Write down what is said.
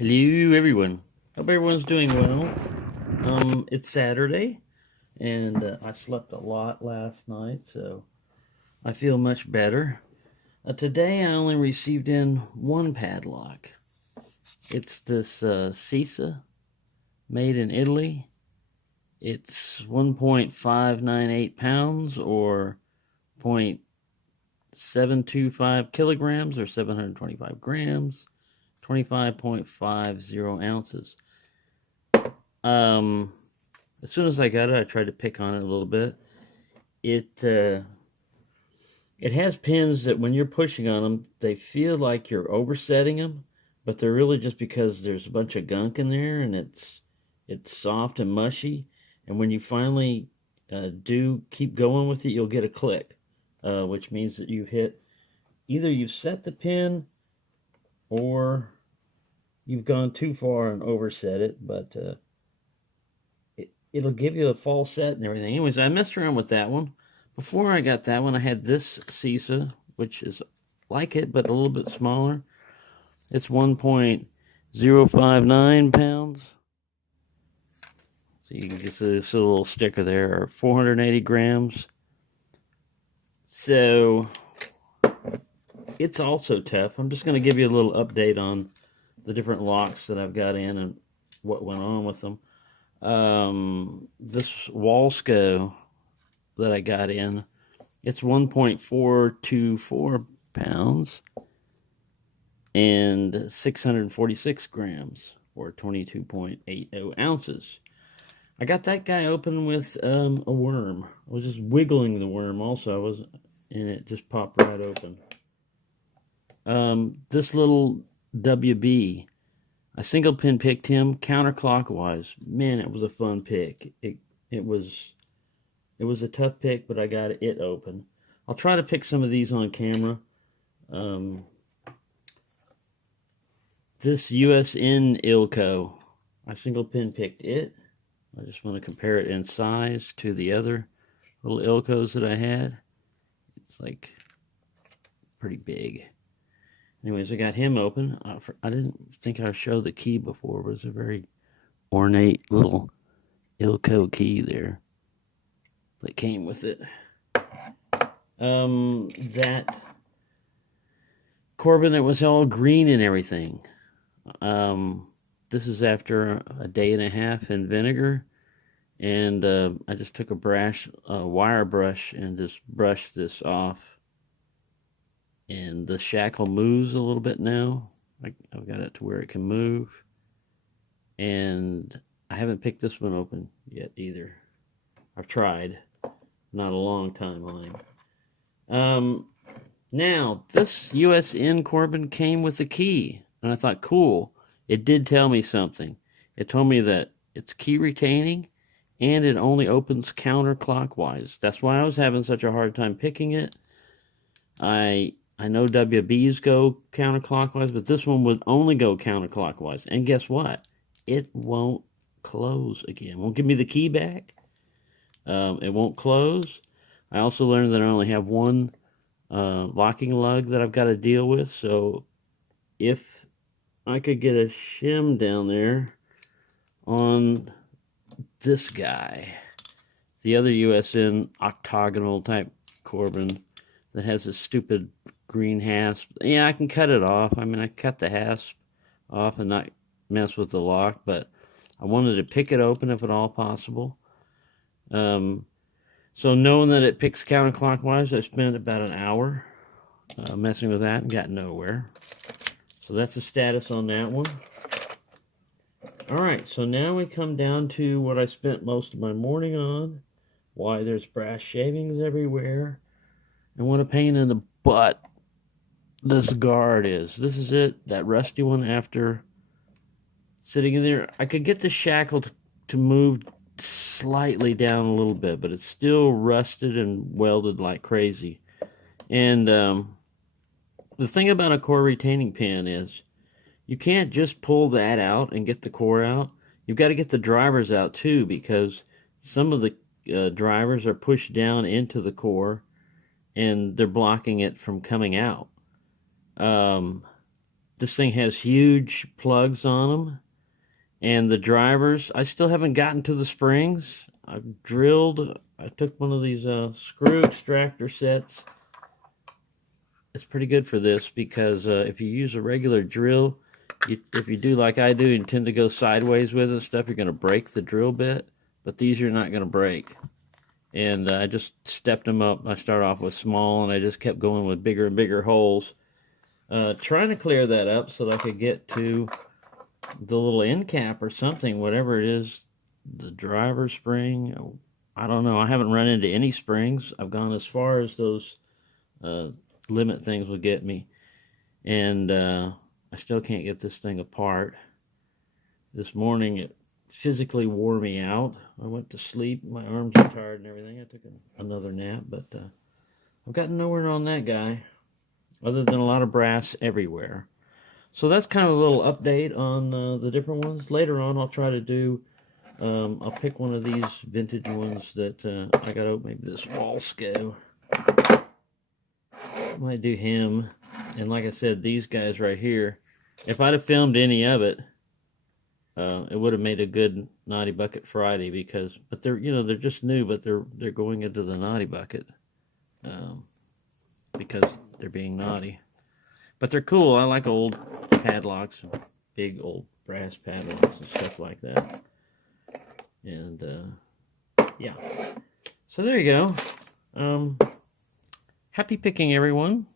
Hello, everyone. Hope everyone's doing well. It's Saturday, and I slept a lot last night, so I feel much better. Today, I only received in one padlock. It's this Sisa, made in Italy. It's 1.598 pounds, or 0.725 kilograms, or 725 grams, 25.50 ounces. Um, as soon as I got it, I tried to pick on it a little bit. It has pins that when you're pushing on them, they feel like you're oversetting them, but they're really just because there's a bunch of gunk in there, and it's soft and mushy. And when you finally do keep going with it, you'll get a click, which means that you've set the pin, or you've gone too far and overset it. But it'll give you a false set and everything. Anyways, I messed around with that one. Before I got that one, I had this Sisa, which is like it, but a little bit smaller. It's 1.059 pounds. So you can just see this little sticker there, or 480 grams. So it's also tough. I'm just going to give you a little update on the different locks that I've got in and what went on with them. This Walsco that I got in, it's 1.424 pounds and 646 grams, or 22.80 ounces. I got that guy open with a worm. I was just wiggling the worm also, and it just popped right open. This little WB, I single pin picked him counterclockwise. Man, it was a fun pick. It was a tough pick, but I got it open. I'll try to pick some of these on camera. This USN Ilco, I single pin picked it. I just want to compare it in size to the other little Ilcos that I had. It's like pretty big. Anyways, I got him open. I didn't think I showed the key before. It was a very ornate little Ilco key there that came with it. That Corbin that was all green and everything. This is after a day and a half in vinegar, and I just took a wire brush, and just brushed this off. And the shackle moves a little bit now. I've got it to where it can move. And I haven't picked this one open yet either. I've tried. Not a long time on him. Now, this USN Corbin came with a key. And I thought, cool. It did tell me something. It told me that it's key retaining, and it only opens counterclockwise. That's why I was having such a hard time picking it. I know WBs go counterclockwise, but this one would only go counterclockwise. And guess what? It won't close again. Won't give me the key back. It won't close. I also learned that I only have one locking lug that I've got to deal with. So if I could get a shim down there on this guy, the other USN octagonal type Corbin that has a stupid green hasp. Yeah, I can cut it off. I mean, I cut the hasp off and not mess with the lock, but I wanted to pick it open if at all possible. So knowing that it picks counterclockwise, I spent about an hour messing with that and got nowhere. So that's the status on that one. Alright, so now we come down to what I spent most of my morning on. Why there's brass shavings everywhere. And what a pain in the butt this guard is. This is it, that rusty one after sitting in there. I could get the shackle to move slightly down a little bit, but it's still rusted and welded like crazy. And the thing about a core retaining pin is you can't just pull that out and get the core out. You've got to get the drivers out too, because some of the drivers are pushed down into the core and they're blocking it from coming out. this thing has huge plugs on them. And the drivers, I still haven't gotten to the springs. I've drilled, I took one of these screw extractor sets. It's pretty good for this because if you use a regular drill, if you do like I do and tend to go sideways with it and stuff, you're going to break the drill bit. But these you're not going to break. And I just stepped them up. I started off with small, and I just kept going with bigger and bigger holes. Trying to clear that up so that I could get to the little end cap or something, whatever it is, the driver spring. I don't know. I haven't run into any springs. I've gone as far as those limit things will get me. And I still can't get this thing apart. This morning it physically wore me out. I went to sleep. My arms are tired and everything. I took another nap, but I've gotten nowhere on that guy other than a lot of brass everywhere. So that's kind of a little update on the different ones. Later on I'll try to do, I'll pick one of these vintage ones that I got out, maybe this Walsco. Might do him. And like I said, these guys right here, if I'd have filmed any of it, it would have made a good Naughty Bucket Friday but they're, they're just new, but they're going into the Naughty Bucket because they're being naughty. But they're cool. I like old padlocks, big old brass padlocks and stuff like that. And yeah, so there you go. Happy picking, everyone.